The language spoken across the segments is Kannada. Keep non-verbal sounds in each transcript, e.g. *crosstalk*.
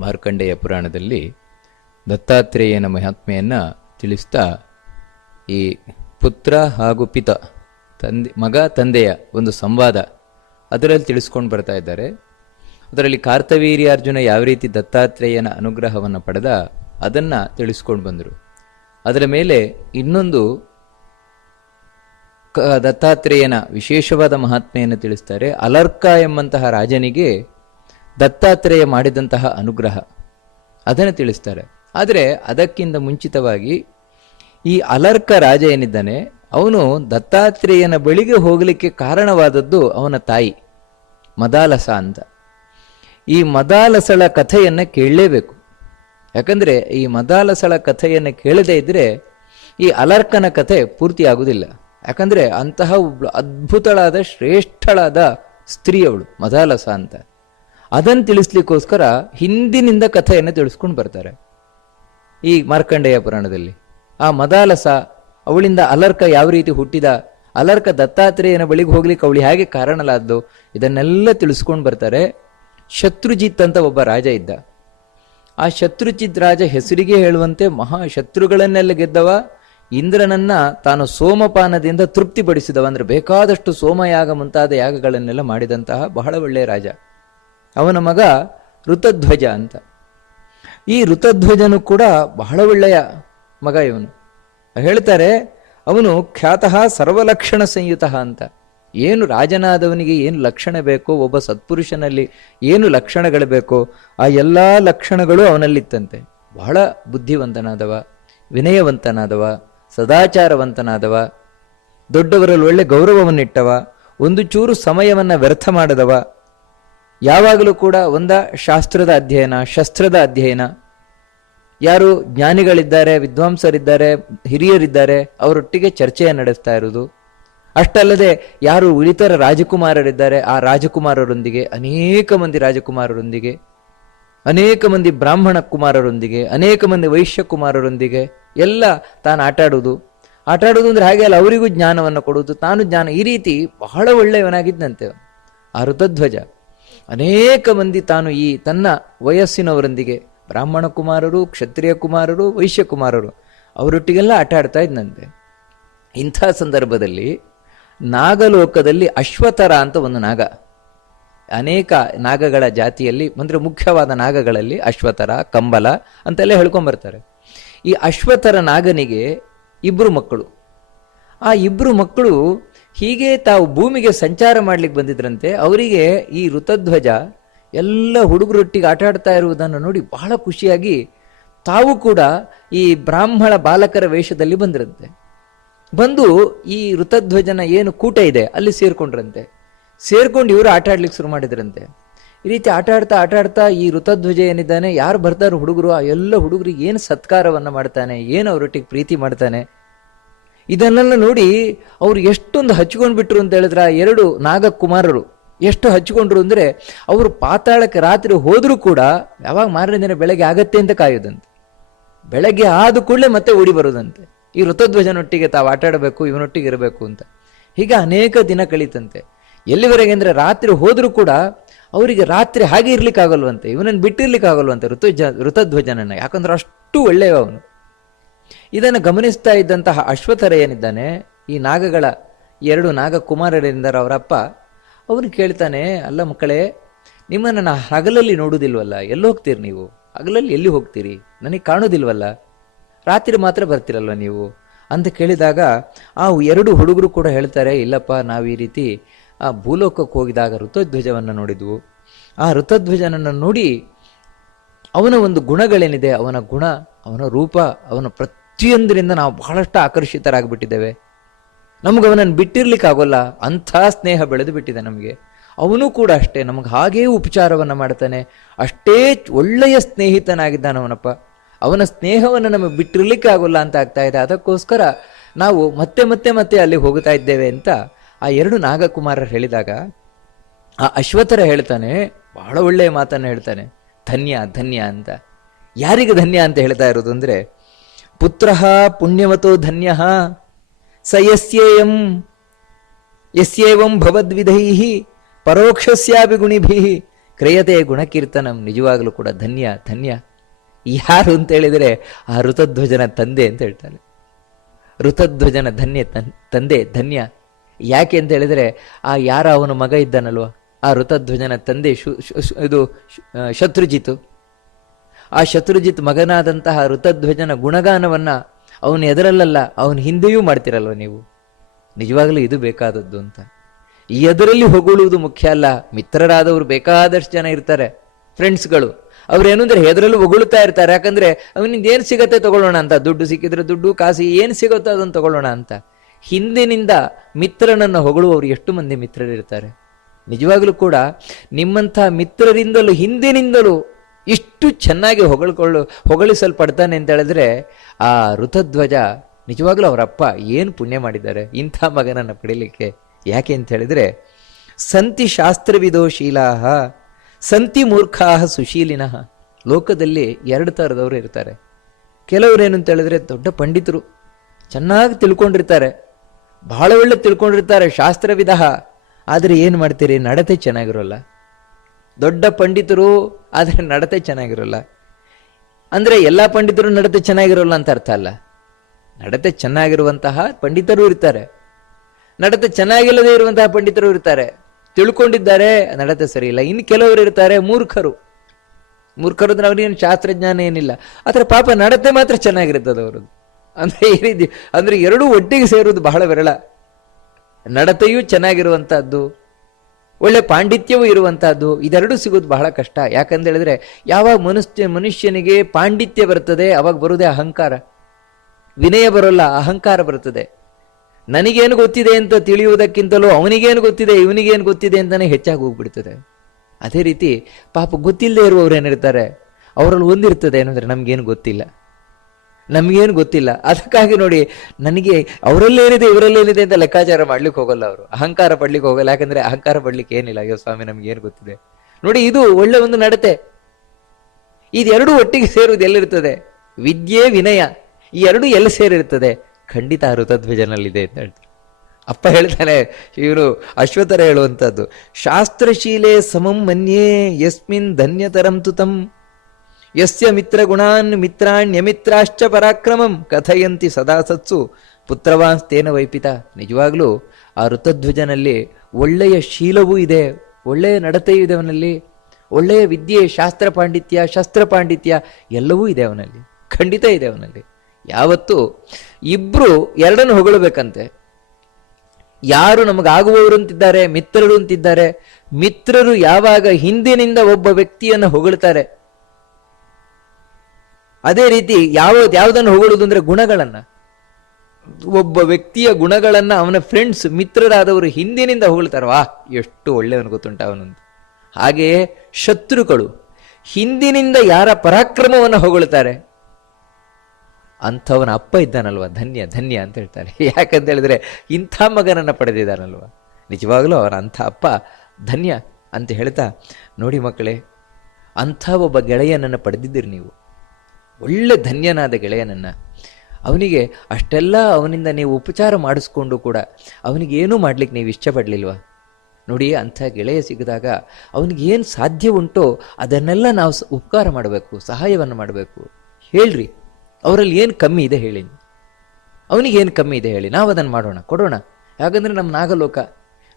ಮಾರ್ಕಂಡೇಯ ಪುರಾಣದಲ್ಲಿ ದತ್ತಾತ್ರೇಯನ ಮಹಾತ್ಮೆಯನ್ನು ತಿಳಿಸ್ತಾ ಈ ಪುತ್ರ ಹಾಗೂ ಪಿತ, ತಂದೆ, ಮಗ, ತಂದೆಯ ಒಂದು ಸಂವಾದ ಅದರಲ್ಲಿ ತಿಳಿಸ್ಕೊಂಡು ಬರ್ತಾ ಇದ್ದಾರೆ. ಅದರಲ್ಲಿ ಕಾರ್ತವೀರ್ಯಾರ್ಜುನ ಯಾವ ರೀತಿ ದತ್ತಾತ್ರೇಯನ ಅನುಗ್ರಹವನ್ನು ಪಡೆದ ಅದನ್ನು ತಿಳಿಸ್ಕೊಂಡು ಬಂದರು. ಅದರ ಮೇಲೆ ಇನ್ನೊಂದು ದತ್ತಾತ್ರೇಯನ ವಿಶೇಷವಾದ ಮಹಾತ್ಮೆಯನ್ನು ತಿಳಿಸ್ತಾರೆ. ಅಲರ್ಕ ಎಂಬಂತಹ ರಾಜನಿಗೆ ದತ್ತಾತ್ರೇಯ ಮಾಡಿದಂತಹ ಅನುಗ್ರಹ. ಅದನ್ನು ತಿಳಿಸ್ತಾರೆ. ಆದರೆ ಅದಕ್ಕಿಂತ ಮುಂಚಿತವಾಗಿ ಈ ಅಲರ್ಕ ರಾಜ ಏನಿದ್ದಾನೆ, ಅವನು ದತ್ತಾತ್ರೇಯನ ಬಳಿಗೆ ಹೋಗಲಿಕ್ಕೆ ಕಾರಣವಾದದ್ದು ಅವನ ತಾಯಿ, ಮದಾಲಸ ಅಂತ. ಈ ಮದಾಲಸಳ ಕಥೆಯನ್ನು ಕೇಳಲೇಬೇಕು. ಯಾಕಂದರೆ ಈ ಮದಾಲಸಳ ಕಥೆಯನ್ನು ಕೇಳದೇ ಇದ್ದರೆ ಈ ಅಲರ್ಕನ ಕಥೆ ಪೂರ್ತಿ ಆಗುವುದಿಲ್ಲ ಯಾಕಂದರೆ ಅಂತಹ ಅದ್ಭುತಳಾದ, ಶ್ರೇಷ್ಠಳಾದ ಸ್ತ್ರೀ ಅವಳು ಮದಾಲಸ ಅಂತ. ಅದನ್ನು ತಿಳಿಸ್ಲಿಕ್ಕೋಸ್ಕರ ಹಿಂದಿನಿಂದ ಕಥೆಯನ್ನು ತಿಳಿಸ್ಕೊಂಡು ಬರ್ತಾರೆ. ಈ ಮಾರ್ಕಂಡೇಯ ಪುರಾಣದಲ್ಲಿ. ಆ ಮದಾಲಸ ಅವಳಿಂದ ಅಲರ್ಕ ಯಾವ ರೀತಿ ಹುಟ್ಟಿದ, ಅಲರ್ಕ ದತ್ತಾತ್ರೇಯನ ಬಳಿಗೆ ಹೋಗ್ಲಿಕ್ಕೆ ಅವಳಿ ಹೇಗೆ ಕಾರಣಲಾದ್ದು ಇದನ್ನೆಲ್ಲ ತಿಳಿಸ್ಕೊಂಡು ಬರ್ತಾರೆ. ಶತ್ರುಜಿತ್ ಅಂತ ಒಬ್ಬ ರಾಜ ಇದ್ದ. ಆ ಶತ್ರುಜಿತ್ ರಾಜ ಹೆಸರಿಗೆ ಹೇಳುವಂತೆ ಮಹಾ ಶತ್ರುಗಳನ್ನೆಲ್ಲ ಗೆದ್ದವ, ಇಂದ್ರನನ್ನ ತಾನು ಸೋಮಪಾನದಿಂದ ತೃಪ್ತಿಪಡಿಸಿದವ, ಅಂದ್ರೆ ಬೇಕಾದಷ್ಟು ಸೋಮಯಾಗ ಮುಂತಾದ ಯಾಗಗಳನ್ನೆಲ್ಲ ಮಾಡಿದಂತಹ ಬಹಳ ಒಳ್ಳೆಯ ರಾಜ. ಅವನ ಮಗ ಋತಧ್ವಜ ಅಂತ. ಈ ಋತಧ್ವಜನು ಕೂಡ ಬಹಳ ಒಳ್ಳೆಯ ಮಗ ಇವನು. ಹೇಳ್ತಾರೆ, ಅವನು ಖ್ಯಾತಃ ಸರ್ವಲಕ್ಷಣ ಸಂಯುತ ಅಂತ. ಏನು ರಾಜನಾದವನಿಗೆ ಏನು ಲಕ್ಷಣ ಬೇಕೋ, ಒಬ್ಬ ಸತ್ಪುರುಷನಲ್ಲಿ ಏನು ಲಕ್ಷಣಗಳು ಬೇಕೋ, ಆ ಎಲ್ಲ ಲಕ್ಷಣಗಳು ಅವನಲ್ಲಿತ್ತಂತೆ. ಬಹಳ ಬುದ್ಧಿವಂತನಾದವ, ವಿನಯವಂತನಾದವ, ಸದಾಚಾರವಂತನಾದವ, ದೊಡ್ಡವರಲ್ಲಿ ಒಳ್ಳೆ ಗೌರವವನ್ನಿಟ್ಟವ, ಒಂದು ಚೂರು ಸಮಯವನ್ನು ವ್ಯರ್ಥ ಮಾಡದವ ಯಾವಾಗಲೂ ಕೂಡ ಒಂದ ಶಾಸ್ತ್ರದ ಅಧ್ಯಯನ, ಶಸ್ತ್ರದ ಅಧ್ಯಯನ. ಯಾರು ಜ್ಞಾನಿಗಳಿದ್ದಾರೆ, ವಿದ್ವಾಂಸರಿದ್ದಾರೆ, ಹಿರಿಯರಿದ್ದಾರೆ, ಅವರೊಟ್ಟಿಗೆ ಚರ್ಚೆಯ ನಡೆಸ್ತಾ ಇರುವುದು. ಅಷ್ಟಲ್ಲದೆ ಯಾರು ಉಳಿತರ ರಾಜಕುಮಾರರಿದ್ದಾರೆ, ಆ ರಾಜಕುಮಾರರೊಂದಿಗೆ, ಅನೇಕ ಮಂದಿ ರಾಜಕುಮಾರರೊಂದಿಗೆ, ಅನೇಕ ಮಂದಿ ಬ್ರಾಹ್ಮಣ ಕುಮಾರರೊಂದಿಗೆ, ಅನೇಕ ಮಂದಿ ವೈಶ್ಯ ಕುಮಾರರೊಂದಿಗೆ ಎಲ್ಲ ತಾನು ಆಟಾಡುವುದು. ಆಟಾಡುವುದು ಅಂದರೆ ಹಾಗೆ ಅಲ್ಲ, ಅವರಿಗೂ ಜ್ಞಾನವನ್ನು ಕೊಡುವುದು. ತಾನು ಜ್ಞಾನ ಈ ರೀತಿ ಬಹಳ ಒಳ್ಳೆಯವನಾಗಿದ್ದಂತೆ. ಆ ಋತಧ್ವಜ. ಅನೇಕ ಮಂದಿ ತಾನು ಈ ತನ್ನ ವಯಸ್ಸಿನವರೊಂದಿಗೆ ಬ್ರಾಹ್ಮಣ ಕುಮಾರರು, ಕ್ಷತ್ರಿಯ ಕುಮಾರರು, ವೈಶ್ಯ ಕುಮಾರರು ಅವರೊಟ್ಟಿಗೆಲ್ಲ ಆಟ ಆಡ್ತಾ ಇದ್ದಂತೆ ಇಂಥ ಸಂದರ್ಭದಲ್ಲಿ ನಾಗಲೋಕದಲ್ಲಿ ಅಶ್ವತರ ಅಂತ ಒಂದು ನಾಗ. ಅನೇಕ ನಾಗಗಳ ಜಾತಿಯಲ್ಲಿ, ಅಂದರೆ ಮುಖ್ಯವಾದ ನಾಗಗಳಲ್ಲಿ ಅಶ್ವತರ ಕಂಬಲ ಅಂತೆಲ್ಲ ಹೇಳ್ಕೊಂಬರ್ತಾರೆ. ಈ ಅಶ್ವತರ ನಾಗನಿಗೆ ಇಬ್ಬರು ಮಕ್ಕಳು. ಆ ಇಬ್ಬರು ಮಕ್ಕಳು ಹೀಗೆ ತಾವು ಭೂಮಿಗೆ ಸಂಚಾರ ಮಾಡ್ಲಿಕ್ಕೆ ಬಂದಿದ್ರಂತೆ, ಅವರಿಗೆ ಈ ಋತಧ್ವಜ, ಎಲ್ಲ ಹುಡುಗರೊಟ್ಟಿಗೆ ಆಟ ಆಡ್ತಾ ಇರುವುದನ್ನು ನೋಡಿ ಬಹಳ ಖುಷಿಯಾಗಿ ತಾವು ಕೂಡ ಈ ಬ್ರಾಹ್ಮಣ ಬಾಲಕರ ವೇಷದಲ್ಲಿ ಬಂದ್ರಂತೆ. ಬಂದು ಈ ಋತಧ್ವಜನ ಏನು ಕೂಟ ಇದೆ, ಅಲ್ಲಿ ಸೇರ್ಕೊಂಡ್ರಂತೆ. ಸೇರ್ಕೊಂಡು ಇವರು ಆಟ ಆಡ್ಲಿಕ್ಕೆ ಶುರು ಮಾಡಿದ್ರಂತೆ. ಈ ರೀತಿ ಆಟ ಆಡ್ತಾ ಆಟ ಆಡ್ತಾ ಈ ಋತಧ್ವಜ ಏನಿದ್ದಾನೆ, ಯಾರು ಬರ್ತಾರೋ ಹುಡುಗರು, ಆ ಎಲ್ಲ ಹುಡುಗರಿಗೆ ಏನು ಸತ್ಕಾರವನ್ನು ಮಾಡ್ತಾನೆ, ಏನು ಅವರೊಟ್ಟಿಗೆ ಪ್ರೀತಿ ಮಾಡ್ತಾನೆ ಇದನ್ನೆಲ್ಲ ನೋಡಿ ಅವ್ರು ಎಷ್ಟೊಂದು ಹಚ್ಕೊಂಡು ಬಿಟ್ರು ಅಂತ ಹೇಳಿದ್ರೆ ಎರಡು ನಾಗಕುಮಾರರು. ಎಷ್ಟು ಹಚ್ಕೊಂಡ್ರು ಅಂದರೆ ಅವರು ಪಾತಾಳಕ್ಕೆ ರಾತ್ರಿ ಹೋದರೂ ಕೂಡ ಯಾವಾಗ ಮಾರನೇ ದಿನ ಬೆಳಗ್ಗೆ ಆಗತ್ತೆ ಅಂತ ಕಾಯೋದಂತೆ. ಬೆಳಗ್ಗೆ ಆದ ಕೂಡಲೇ ಮತ್ತೆ ಓಡಿ ಬರೋದಂತೆ. ಈ ಋತಧ್ವಜನೊಟ್ಟಿಗೆ ತಾವು ಆಟಾಡಬೇಕು ಇವನೊಟ್ಟಿಗೆ ಇರಬೇಕು ಅಂತ. ಹೀಗೆ ಅನೇಕ ದಿನ ಕಳೀತಂತೆ. ಎಲ್ಲಿವರೆಗೆ ಅಂದರೆ ರಾತ್ರಿ ಹೋದರೂ ಕೂಡ ಅವರಿಗೆ ರಾತ್ರಿ ಹಾಗೆ ಇರ್ಲಿಕ್ಕೆ ಆಗಲ್ವಂತೆ ಇವನನ್ನು ಬಿಟ್ಟಿರ್ಲಿಕ್ಕೆ ಆಗಲ್ವಂತೆ ಋತುಜ, ಋತಧ್ವಜನನ್ನು. ಯಾಕಂದ್ರೆ ಅಷ್ಟು ಒಳ್ಳೆಯವನು ಇದನ್ನು ಗಮನಿಸ್ತಾ ಇದ್ದಂತಹ ಅಶ್ವಥರ ಏನಿದ್ದಾನೆ ಈ ನಾಗಗಳ ಎರಡು ನಾಗ ಕುಮಾರರಿಂದ ಅವರಪ್ಪ. ಅವನು ಕೇಳ್ತಾನೆ, ಅಲ್ಲ ಮಕ್ಕಳೇ, ನಿಮ್ಮನ್ನು ನಾ ಹಗಲಲ್ಲಿ ನೋಡುವುದಿಲ್ವಲ್ಲ ಎಲ್ಲಿ ಹೋಗ್ತೀರಿ ನೀವು? ಹಗಲಲ್ಲಿ ಎಲ್ಲಿ ಹೋಗ್ತೀರಿ? ನನಗೆ ಕಾಣೋದಿಲ್ವಲ್ಲ, ರಾತ್ರಿ ಮಾತ್ರ ಬರ್ತಿರಲ್ವ ನೀವು? ಅಂತ ಕೇಳಿದಾಗ ಆ ಎರಡು ಹುಡುಗರು ಕೂಡ ಹೇಳ್ತಾರೆ, ಇಲ್ಲಪ್ಪ, ನಾವು ಈ ರೀತಿ, ಆ ಭೂಲೋಕಕ್ಕೆ ಹೋಗಿದಾಗ ಋತಧ್ವಜವನ್ನು ನೋಡಿದ್ವು. ಆ ಋತಧ್ವಜನನ್ನು ನೋಡಿ ಅವನ ಒಂದು ಗುಣಗಳೇನಿದೆ, ಅವನ ಗುಣ, ಅವನ ರೂಪ, ಅವನ ಪ್ರತಿಯೊಂದರಿಂದ ನಾವು ಬಹಳಷ್ಟು ಆಕರ್ಷಿತರಾಗಿಬಿಟ್ಟಿದ್ದೇವೆ. ನಮ್ಗೆ ಅವನನ್ನು ಬಿಟ್ಟಿರ್ಲಿಕ್ಕಾಗೋಲ್ಲ. ಅಂಥ ಸ್ನೇಹ ಬೆಳೆದು ಬಿಟ್ಟಿದೆ ನಮಗೆ. ಅವನು ಕೂಡ ಅಷ್ಟೇ. ನಮಗೆ ಹಾಗೇ ಉಪಚಾರವನ್ನು ಮಾಡ್ತಾನೆ. ಅಷ್ಟೇ ಒಳ್ಳೆಯ ಸ್ನೇಹಿತನಾಗಿದ್ದಾನೆ ಅವನಪ್ಪ. ಅವನ ಸ್ನೇಹವನ್ನು ನಮಗೆ ಬಿಟ್ಟಿರ್ಲಿಕ್ಕೆ ಆಗೋಲ್ಲ ಅಂತ ಆಗ್ತಾ ಇದೆ. ಅದಕ್ಕೋಸ್ಕರ ನಾವು ಮತ್ತೆ ಮತ್ತೆ ಮತ್ತೆ ಅಲ್ಲಿ ಹೋಗ್ತಾ ಇದ್ದೇವೆ ಅಂತ ಆ ಎರಡು ನಾಗಕುಮಾರರು ಹೇಳಿದಾಗ, ಆ ಅಶ್ವಥರ ಹೇಳ್ತಾನೆ, ಬಹಳ ಒಳ್ಳೆಯ ಮಾತನ್ನು ಹೇಳ್ತಾನೆ. ಧನ್ಯ ಧನ್ಯ ಅಂತ. ಯಾರಿಗೆ ಧನ್ಯ ಅಂತ ಹೇಳ್ತಾ ಇರೋದು ಅಂದ್ರೆ ಪುತ್ರ ಪುಣ್ಯವತೋ ಧನ್ಯ ಸ ಯಸ್ಯೇಯಂ ಯಸ್ಯೇವಂ ಭವದ್ವಿಧೈ ಪರೋಕ್ಷಸ್ಯಾಪಿ ಗುಣಿಭಿ ಕ್ರಿಯತೆ ಗುಣಕೀರ್ತನಂ ನಿಜವಾಗಲೂ ಕೂಡ ಧನ್ಯ ಧನ್ಯ. ಯಾರು ಅಂತ ಹೇಳಿದರೆ ಆ ಋತಧ್ವಜನ ತಂದೆ ಅಂತ ಹೇಳ್ತಾರೆ. ಋತಧ್ವಜನ ಧನ್ಯ ತಂದೆ, ಧನ್ಯ. ಯಾಕೆ ಅಂತ ಹೇಳಿದರೆ ಆ ಯಾರ ಅವನ ಮಗ ಇದ್ದಾನಲ್ವ? ಆ ಋತಧ್ವಜನ ತಂದೆ ಶು ಇದು ಶತ್ರುಜಿತು. ಆ ಶತ್ರುಜಿತ್ ಮಗನಾದಂತಹ ಋತಧ್ವಜನ ಗುಣಗಾನವನ್ನ ಅವನ ಎದರಲ್ಲಲ್ಲ, ಅವನ ಹಿಂದೆಯೂ ಮಾಡ್ತಿರಲ್ವ ನೀವು? ನಿಜವಾಗ್ಲೂ ಇದು ಬೇಕಾದದ್ದು ಅಂತ. ಎದರಲ್ಲಿ ಹೊಗಳುವುದು ಮುಖ್ಯ ಅಲ್ಲ, ಮಿತ್ರರಾದವರು ಬೇಕಾದಷ್ಟು ಜನ ಇರ್ತಾರೆ ಫ್ರೆಂಡ್ಸ್ಗಳು ಅವ್ರೇನು ಅಂದ್ರೆ ಎದರಲ್ಲೂ ಹೊಗಳುತ್ತಾ ಇರ್ತಾರೆ, ಯಾಕಂದ್ರೆ ಅವನಿಂದ ಏನು ಸಿಗತ್ತೆ ತಗೊಳ್ಳೋಣ ಅಂತ, ದುಡ್ಡು ಸಿಕ್ಕಿದ್ರೆ ದುಡ್ಡು, ಕಾಸಿ ಏನು ಸಿಗುತ್ತೋ ಅದನ್ನು ತಗೊಳ್ಳೋಣ ಅಂತ. ಹಿಂದಿನಿಂದ ಮಿತ್ರನನ್ನು ಹೊಗಳುವವರು ಎಷ್ಟು ಮಂದಿ ಮಿತ್ರರಿರ್ತಾರೆ? ನಿಜವಾಗ್ಲೂ ಕೂಡ ನಿಮ್ಮಂಥ ಮಿತ್ರರಿಂದಲೂ ಹಿಂದಿನಿಂದಲೂ ಇಷ್ಟು ಚೆನ್ನಾಗಿ ಹೊಗಳ್ಕೊಳ್ಳು, ಹೊಗಳಿಸಲ್ಪಡ್ತಾನೆ ಅಂತ ಹೇಳಿದ್ರೆ ಆ ಋತಧ್ವಜ ನಿಜವಾಗ್ಲೂ ಅವರಪ್ಪ ಏನು ಪುಣ್ಯ ಮಾಡಿದ್ದಾರೆ, ಇಂಥ ಮಗನನ್ನು ಪಡೀಲಿಕ್ಕೆ. ಯಾಕೆ ಅಂತ ಹೇಳಿದ್ರೆ, ಸಂತಿ ಶಾಸ್ತ್ರವಿದೋ ಶೀಲಾಹ, ಸಂತಿ ಮೂರ್ಖಾಹ ಸುಶೀಲಿನಃ. ಲೋಕದಲ್ಲಿ ಎರಡು ಥರದವರು ಇರ್ತಾರೆ. ಕೆಲವರೇನು ಅಂತ ಹೇಳಿದ್ರೆ ದೊಡ್ಡ ಪಂಡಿತರು, ಚೆನ್ನಾಗಿ ತಿಳ್ಕೊಂಡಿರ್ತಾರೆ, ಬಹಳ ಒಳ್ಳೆ ತಿಳ್ಕೊಂಡಿರ್ತಾರೆ ಶಾಸ್ತ್ರವಿಧ ಆದರೆ ಏನು ಮಾಡ್ತೀರಿ, ನಡತೆ ಚೆನ್ನಾಗಿರೋಲ್ಲ. ದೊಡ್ಡ ಪಂಡಿತರು ಆದರೆ ನಡತೆ ಚೆನ್ನಾಗಿರೋಲ್ಲ. ಅಂದರೆ ಎಲ್ಲ ಪಂಡಿತರು ನಡತೆ ಚೆನ್ನಾಗಿರೋಲ್ಲ ಅಂತ ಅರ್ಥ ಅಲ್ಲ. ನಡತೆ ಚೆನ್ನಾಗಿರುವಂತಹ ಪಂಡಿತರು ಇರ್ತಾರೆ. ನಡತೆ ಚೆನ್ನಾಗಿಲ್ಲದೆ ಇರುವಂತಹ ಪಂಡಿತರು ಇರ್ತಾರೆ. ತಿಳ್ಕೊಂಡಿದ್ದಾರೆ, ನಡತೆ ಸರಿ ಇಲ್ಲ. ಇನ್ನು ಕೆಲವರು ಇರ್ತಾರೆ ಮೂರ್ಖರು. ಮೂರ್ಖರು ಅಂದ್ರೆ ಅವ್ರಿಗೇನು ಶಾಸ್ತ್ರಜ್ಞಾನ ಏನಿಲ್ಲ. ಆದರೆ ಪಾಪ ನಡತೆ ಮಾತ್ರ ಚೆನ್ನಾಗಿರುತ್ತದೆ ಅವರದ್ದು. ಅಂದ್ರೆ ಈ ರೀತಿ, ಅಂದ್ರೆ ಎರಡೂ ಒಟ್ಟಿಗೆ ಸೇರುವುದು ಬಹಳ ವಿರಳ. ನಡತೆಯೂ ಚೆನ್ನಾಗಿರುವಂತಹದ್ದು. ಒಳ್ಳೆ ಪಾಂಡಿತ್ಯವೂ ಇರುವಂತಹದ್ದು ಇದೆರಡೂ ಸಿಗೋದು ಬಹಳ ಕಷ್ಟ. ಯಾಕಂತ ಹೇಳಿದ್ರೆ ಯಾವಾಗ ಮನುಷ್ಯ ಮನುಷ್ಯನಿಗೆ ಪಾಂಡಿತ್ಯ ಬರ್ತದೆ, ಅವಾಗ ಬರುವುದೇ ಅಹಂಕಾರ. ವಿನಯ ಬರೋಲ್ಲ, ಅಹಂಕಾರ ಬರ್ತದೆ. ನನಗೇನು ಗೊತ್ತಿದೆ ಅಂತ ತಿಳಿಯುವುದಕ್ಕಿಂತಲೂ ಅವನಿಗೇನು ಗೊತ್ತಿದೆ, ಇವನಿಗೇನು ಗೊತ್ತಿದೆ ಅಂತಾನೆ ಹೆಚ್ಚಾಗಿ ಹೋಗ್ಬಿಡ್ತದೆ. ಅದೇ ರೀತಿ ಪಾಪ ಗೊತ್ತಿಲ್ಲದೆ ಇರುವವರು ಏನಿರ್ತಾರೆ? ಅವರಲ್ಲಿ ಒಂದಿರ್ತದೆ, ಏನಂದ್ರೆ ನಮ್ಗೇನು ಗೊತ್ತಿಲ್ಲ. ನಮಗೇನು ಗೊತ್ತಿಲ್ಲ. ಅದಕ್ಕಾಗಿ ನೋಡಿ, ನನಗೆ ಅವರಲ್ಲೇನಿದೆ, ಇವರಲ್ಲೇನಿದೆ ಅಂತ ಲೆಕ್ಕಾಚಾರ ಮಾಡ್ಲಿಕ್ಕೆ ಹೋಗಲ್ಲ ಅವರು. ಅಹಂಕಾರ ಪಡ್ಲಿಕ್ಕೆ ಹೋಗಲ್ಲ. ಯಾಕಂದ್ರೆ ಅಹಂಕಾರ ಪಡ್ಲಿಕ್ಕೆ ಏನಿಲ್ಲ. ಅಯ್ಯೋ ಸ್ವಾಮಿ, ನಮ್ಗೆ ಏನು ಗೊತ್ತಿದೆ? ನೋಡಿ, ಇದು ಒಳ್ಳೆ ಒಂದು ನಡತೆ. ಇದೆರಡೂ ಒಟ್ಟಿಗೆ ಸೇರುವುದು ಎಲ್ಲಿರ್ತದೆ ವಿದ್ಯೆ, ವಿನಯ, ಈ ಎರಡು ಎಲ್ಲಿ ಸೇರಿರ್ತದೆ ಖಂಡಿತ ಋತಧ್ವಜನಲ್ಲಿದೆ ಅಂತ ಹೇಳ್ತಾರೆ. ಅಪ್ಪ ಹೇಳ್ತಾನೆ, ಇವರು ಅಶ್ವಥರ ಹೇಳುವಂಥದ್ದು, ಶಾಸ್ತ್ರಶೀಲೆ ಸಮಂ ಮನ್ಯೇ, ಯಸ್ಮಿನ್ ಧನ್ಯತರಂ ತುತಂ. ಯಸ್ಯ ಮಿತ್ರ ಗುಣಾನ್ ಮಿತ್ರಾಣ್ಯಮಿತ್ರಾಶ್ಚ ಪರಾಕ್ರಮಂ ಕಥಯಂತಿ ಸದಾ ಸತ್ಸು ಪುತ್ರವಾಂಸ್ತೇನ ವೈಪಿತ ನಿಜವಾಗ್ಲೂ ಆ ಋತಧ್ವಜನಲ್ಲಿ ಒಳ್ಳೆಯ ಶೀಲವೂ ಇದೆ, ಒಳ್ಳೆಯ ನಡತೆಯೂ ಇದೆ ಅವನಲ್ಲಿ, ಒಳ್ಳೆಯ ವಿದ್ಯೆ, ಶಾಸ್ತ್ರ ಪಾಂಡಿತ್ಯ, ಶಸ್ತ್ರ ಪಾಂಡಿತ್ಯ ಎಲ್ಲವೂ ಇದೆ ಅವನಲ್ಲಿ, ಖಂಡಿತ ಇದೆ ಅವನಲ್ಲಿ. ಯಾವತ್ತು ಇಬ್ರು ಎರಡನ್ನು ಹೊಗಳಬೇಕಂತೆ. ಯಾರು ನಮಗಾಗುವವರು ಅಂತಿದ್ದಾರೆ, ಮಿತ್ರರು ಅಂತಿದ್ದಾರೆ, ಮಿತ್ರರು ಯಾವಾಗ ಹಿಂದಿನಿಂದ ಒಬ್ಬ ವ್ಯಕ್ತಿಯನ್ನು ಹೊಗಳ್ತಾರೆ ಅದೇ ರೀತಿ ಯಾವ ಯಾವುದನ್ನು ಹೊಗಳುದು ಅಂದ್ರೆ ಗುಣಗಳನ್ನ. ಒಬ್ಬ ವ್ಯಕ್ತಿಯ ಗುಣಗಳನ್ನ ಅವನ ಫ್ರೆಂಡ್ಸ್ ಮಿತ್ರರಾದವರು ಹಿಂದಿನಿಂದ ಹೊಗಳ್ತಾರ ವಾ ಎಷ್ಟು ಒಳ್ಳೆಯವನು ಗೊತ್ತುಂಟ ಅವನೊಂದು ಹಾಗೆಯೇ ಶತ್ರುಗಳು ಹಿಂದಿನಿಂದ ಯಾರ ಪರಾಕ್ರಮವನ್ನು ಹೊಗಳುತ್ತಾರೆ ಅಂಥವನ ಅಪ್ಪ ಇದ್ದಾನಲ್ವ, ಧನ್ಯ ಧನ್ಯ ಅಂತ ಹೇಳ್ತಾರೆ. *laughs* ಯಾಕಂತ ಹೇಳಿದ್ರೆ ಇಂಥ ಮಗನನ್ನ ಪಡೆದಿದ್ದಾನಲ್ವ. ನಿಜವಾಗಲೂ ಅವನ ಅಂಥ ಅಪ್ಪ ಧನ್ಯ ಅಂತ ಹೇಳ್ತಾ, ನೋಡಿ ಮಕ್ಕಳೇ, ಅಂಥ ಒಬ್ಬ ಗೆಳೆಯನನ್ನು ಪಡೆದಿದ್ದೀರಿ ನೀವು. ಒಳ್ಳೆ ಧನ್ಯನಾದ ಗೆಳೆಯನನ್ನು. ಅವನಿಗೆ ಅಷ್ಟೆಲ್ಲ ಅವನಿಂದ ನೀವು ಉಪಚಾರ ಮಾಡಿಸ್ಕೊಂಡು ಕೂಡ ಅವನಿಗೆ ಏನೂ ಮಾಡ್ಲಿಕ್ಕೆ ನೀವು ಇಷ್ಟಪಡಲಿಲ್ವ? ನೋಡಿ, ಅಂಥ ಗೆಳೆಯ ಸಿಗದಾಗ ಅವನಿಗೆ ಏನು ಸಾಧ್ಯ ಉಂಟೋ ಅದನ್ನೆಲ್ಲ ನಾವು ಉಪಕಾರ ಮಾಡಬೇಕು, ಸಹಾಯವನ್ನು ಮಾಡಬೇಕು. ಹೇಳ್ರಿ, ಅವರಲ್ಲಿ ಏನು ಕಮ್ಮಿ ಇದೆ ಹೇಳಿ ಅವನಿಗೆ ಏನು ಕಮ್ಮಿ ಇದೆ ಹೇಳಿ, ನಾವು ಅದನ್ನು ಮಾಡೋಣ, ಕೊಡೋಣ. ಯಾಕಂದರೆ ನಮ್ಮ ನಾಗಲೋಕ,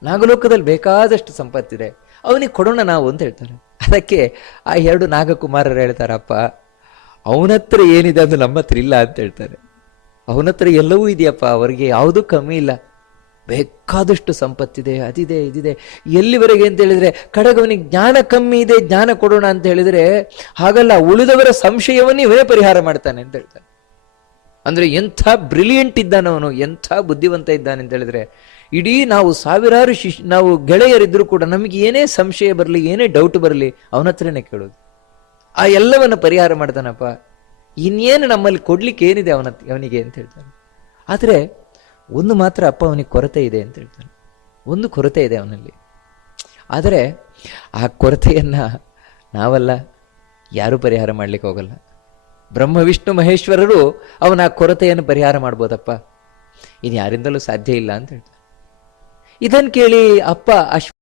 ನಾಗಲೋಕದಲ್ಲಿ ಬೇಕಾದಷ್ಟು ಸಂಪತ್ತಿದೆ. ಅವನಿಗೆ ಕೊಡೋಣ ನಾವು ಅಂತ ಹೇಳ್ತಾರೆ. ಅದಕ್ಕೆ ಆ ಎರಡು ನಾಗಕುಮಾರರು ಹೇಳ್ತಾರಪ್ಪ ಅವನತ್ರ ಏನಿದೆ ಅದು ನಮ್ಮ ಹತ್ರ ಇಲ್ಲ ಅಂತ ಹೇಳ್ತಾರೆ. ಅವನ ಹತ್ರ ಎಲ್ಲವೂ ಇದೆಯಪ್ಪ, ಅವರಿಗೆ ಯಾವುದೂ ಕಮ್ಮಿ ಇಲ್ಲ. ಬೇಕಾದಷ್ಟು ಸಂಪತ್ತಿದೆ, ಅದಿದೆ, ಇದಿದೆ. ಎಲ್ಲಿವರೆಗೆ ಅಂತ ಹೇಳಿದ್ರೆ, ಕಡೆಗವನಿಗೆ ಜ್ಞಾನ ಕಮ್ಮಿ ಇದೆ, ಜ್ಞಾನ ಕೊಡೋಣ ಅಂತ ಹೇಳಿದ್ರೆ, ಹಾಗಲ್ಲ, ಉಳಿದವರ ಸಂಶಯವನ್ನೇ ಇವನೇ ಪರಿಹಾರ ಮಾಡ್ತಾನೆ ಅಂತ ಹೇಳ್ತಾನೆ. ಅಂದ್ರೆ ಎಂಥ ಬ್ರಿಲಿಯಂಟ್ ಇದ್ದಾನವನು ಎಂಥ ಬುದ್ಧಿವಂತ ಇದ್ದಾನೆ ಅಂತ ಹೇಳಿದ್ರೆ, ಇಡೀ ನಾವು ಸಾವಿರಾರು ಶಿಶ್, ನಾವು ಗೆಳೆಯರಿದ್ರು ಕೂಡ ನಮಗೆ ಏನೇ ಸಂಶಯ ಬರಲಿ, ಏನೇ ಡೌಟ್ ಬರಲಿ ಅವನ ಹತ್ರನೇ ಕೇಳೋದು. ಆ ಎಲ್ಲವನ್ನ ಪರಿಹಾರ ಮಾಡ್ತಾನಪ್ಪ ಇನ್ನೇನು ನಮ್ಮಲ್ಲಿ ಕೊಡ್ಲಿಕ್ಕೆ ಏನಿದೆ ಅವನ ಅವನಿಗೆ ಅಂತ ಹೇಳ್ತಾನೆ. ಆದರೆ ಒಂದು ಮಾತ್ರ ಅಪ್ಪ ಅವನಿಗೆ ಕೊರತೆ ಇದೆ ಅಂತ ಹೇಳ್ತಾನೆ. ಒಂದು ಕೊರತೆ ಇದೆ ಅವನಲ್ಲಿ. ಆದರೆ ಆ ಕೊರತೆಯನ್ನ ನಾವಲ್ಲ, ಯಾರೂ ಪರಿಹಾರ ಮಾಡ್ಲಿಕ್ಕೆ ಹೋಗಲ್ಲ. ಬ್ರಹ್ಮ, ವಿಷ್ಣು, ಮಹೇಶ್ವರರು ಅವನ ಆ ಕೊರತೆಯನ್ನು ಪರಿಹಾರ ಮಾಡ್ಬೋದಪ್ಪ. ಇದು ಯಾರಿಂದಲೂ ಸಾಧ್ಯ ಇಲ್ಲ ಅಂತ ಹೇಳ್ತಾನೆ. ಇದನ್ನು ಕೇಳಿ ಅಪ್ಪ ಅಶ್ವ